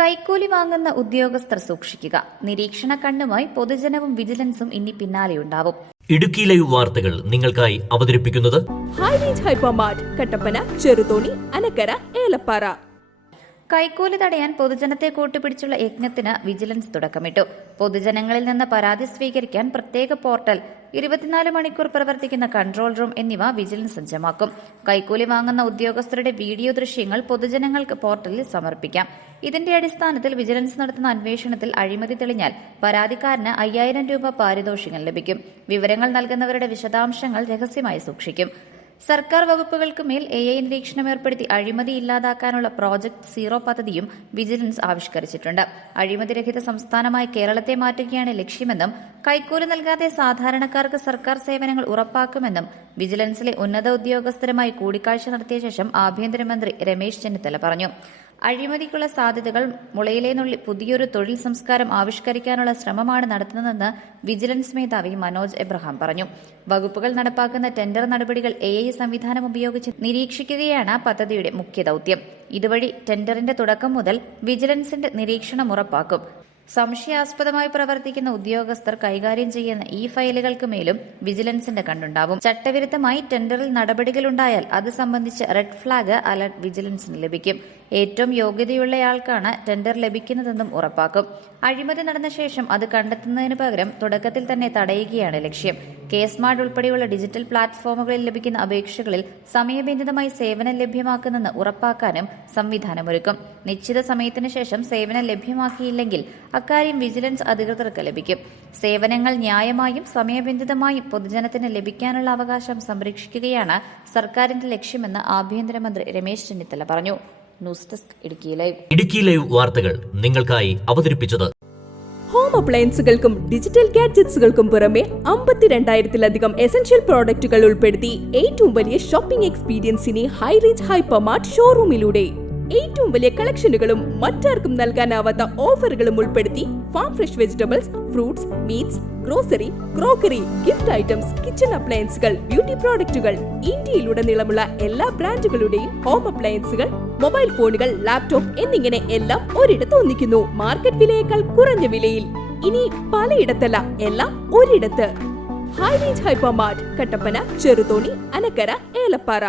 കൈക്കൂലി വാങ്ങുന്ന ഉദ്യോഗസ്ഥർ സൂക്ഷിക്കുക. നിരീക്ഷണ കണ്ണുമായി പൊതുജനവും വിജിലൻസും ഇനി പിന്നാലെയുണ്ടാവും. ഇടുക്കി ലൈവ് വാർത്തകൾ നിങ്ങൾക്കായി അവതരിപ്പിക്കുന്നത് ഹൈറേഞ്ച് ഹൈപ്പർമാർട്ട്, കട്ടപ്പന, ചെറുതോണി, അനക്കര, ഏലപ്പാറ. കൈക്കൂലി തടയാൻ പൊതുജനത്തെ കൂട്ടുപിടിച്ചുള്ള യജ്ഞത്തിന് വിജിലൻസ് തുടക്കമിട്ടു. പൊതുജനങ്ങളിൽ നിന്ന് പരാതി സ്വീകരിക്കാൻ പ്രത്യേക പോർട്ടൽ, 24 മണിക്കൂർ പ്രവർത്തിക്കുന്ന കൺട്രോൾ റൂം എന്നിവ വിജിലൻസ് സജ്ജമാക്കും. കൈക്കൂലി വാങ്ങുന്ന ഉദ്യോഗസ്ഥരുടെ വീഡിയോ ദൃശ്യങ്ങൾ പൊതുജനങ്ങൾക്ക് പോർട്ടലിൽ സമർപ്പിക്കാം. ഇതിന്റെ അടിസ്ഥാനത്തിൽ വിജിലൻസ് നടത്തുന്ന അന്വേഷണത്തിൽ അഴിമതി തെളിഞ്ഞാൽ പരാതിക്കാരന് 5000 രൂപ പാരിതോഷികം ലഭിക്കും. വിവരങ്ങൾ നൽകുന്നവരുടെ വിശദാംശങ്ങൾ രഹസ്യമായി സൂക്ഷിക്കും. സർക്കാർ വകുപ്പുകൾക്ക് മേൽ AI നിരീക്ഷണം ഏർപ്പെടുത്തി അഴിമതി ഇല്ലാതാക്കാനുള്ള പ്രോജക്ട് സീറോ പദ്ധതിയും വിജിലൻസ് ആവിഷ്കരിച്ചിട്ടുണ്ട്. അഴിമതിരഹിത സംസ്ഥാനമായി കേരളത്തെ മാറ്റുകയാണ് ലക്ഷ്യമെന്നും കൈക്കൂലി നൽകാതെ സാധാരണക്കാർക്ക് സർക്കാർ സേവനങ്ങൾ ഉറപ്പാക്കുമെന്നും വിജിലൻസിലെ ഉന്നത ഉദ്യോഗസ്ഥരുമായി കൂടിക്കാഴ്ച നടത്തിയ ശേഷം ആഭ്യന്തരമന്ത്രി രമേശ് ചെന്നിത്തല പറഞ്ഞു. അഴിമതിക്കുള്ള സാധ്യതകൾ മുളയിലെ നുള്ളി പുതിയൊരു തൊഴിൽ സംസ്കാരം ആവിഷ്കരിക്കാനുള്ള ശ്രമമാണ് നടത്തുന്നതെന്ന് വിജിലൻസ് മേധാവി മനോജ് എബ്രഹാം പറഞ്ഞു. വകുപ്പുകൾ നടപ്പാക്കുന്ന ടെൻഡർ നടപടികൾ AI സംവിധാനം ഉപയോഗിച്ച് നിരീക്ഷിക്കുകയാണ് പദ്ധതിയുടെ മുഖ്യ ദൌത്യം. ഇതുവഴി ടെൻഡറിന്റെ തുടക്കം മുതൽ വിജിലൻസിന്റെ നിരീക്ഷണം ഉറപ്പാക്കും. സംശയാസ്പദമായി പ്രവർത്തിക്കുന്ന ഉദ്യോഗസ്ഥർ കൈകാര്യം ചെയ്യുന്ന ഈ ഫയലുകൾക്ക് മേലും വിജിലൻസിന്റെ കണ്ണുണ്ടാവും. ചട്ടവിരുദ്ധമായി ടെൻഡറിൽ നടപടികളുണ്ടായാൽ അത് സംബന്ധിച്ച് റെഡ് ഫ്ളാഗ് അലർട്ട് വിജിലൻസിന് ലഭിക്കും. ഏറ്റവും യോഗ്യതയുള്ളയാൾക്കാണ് ടെൻഡർ ലഭിക്കുന്നതെന്നും ഉറപ്പാക്കും. അഴിമതി നടന്ന ശേഷം അത് കണ്ടെത്തുന്നതിന് പകരം തുടക്കത്തിൽ തന്നെ തടയുകയാണ് ലക്ഷ്യം. കേസ്മാർട്ട് ഉൾപ്പെടെയുള്ള ഡിജിറ്റൽ പ്ലാറ്റ്ഫോമുകളിൽ ലഭിക്കുന്ന അപേക്ഷകളിൽ സമയബന്ധിതമായി സേവനം ലഭ്യമാക്കുന്നെന്ന് ഉറപ്പാക്കാനും സംവിധാനമൊരുക്കും. നിശ്ചിത സമയത്തിന് ശേഷം സേവനം ലഭ്യമാക്കിയില്ലെങ്കിൽ അക്കാര്യം വിജിലൻസ് അധികൃതർക്ക് ലഭിക്കും. സേവനങ്ങൾ ന്യായമായും സമയബന്ധിതമായും പൊതുജനത്തിന് ലഭിക്കാനുള്ള അവകാശം സംരക്ഷിക്കുകയാണ് സർക്കാരിന്റെ ലക്ഷ്യമെന്ന് ആഭ്യന്തരമന്ത്രി രമേശ് ചെന്നിത്തല പറഞ്ഞു. ന്യൂസ് ഡെസ്ക് ഇടുക്കി ലൈവ് വാർത്തകൾ നിങ്ങൾക്കായി അവതരിപ്പിച്ചത് ഹോം അപ്ലയൻസുകൾക്കും ഡിജിറ്റൽ ഗാഡ്ജറ്റ്സുകൾക്കും പുറമെ 52,000-ലധികം എസൻഷ്യൽ പ്രോഡക്റ്റുകൾ ഉൾപ്പെടുത്തി ഏറ്റവും വലിയ ഷോപ്പിംഗ് എക്സ്പീരിയൻസിനെ ഹൈറേഞ്ച് ഹൈപ്പർമാർട്ട് ഷോറൂമിലൂടെ ഏറ്റവും വലിയ കളക്ഷനുകളും മറ്റാർക്കും നൽകാനാവാത്ത ഓഫറുകളും ഉൾപ്പെടുത്തി farm fresh vegetables, fruits, meats, grocery, crockery, gift items, kitchen അപ്ലയൻസുകൾ, ബ്യൂട്ടി പ്രോഡക്റ്റുകൾ, ഇന്ത്യയിലുടനീളമുള്ള എല്ലാ ബ്രാൻഡുകളുടെയും ഹോം അപ്ലയൻസുകൾ, മൊബൈൽ ഫോണുകൾ, ലാപ്ടോപ്പ് എന്നിങ്ങനെ എല്ലാം ഒരിടത്ത് ഒന്നിക്കുന്നു. മാർക്കറ്റ് വിലയേക്കാൾ കുറഞ്ഞ വിലയിൽ. ഇനി പലയിടത്തല്ല, എല്ലാം ഒരിടത്ത്. High range hypermart, Kattappana, Cheruthoni, Anakkara, Elappara.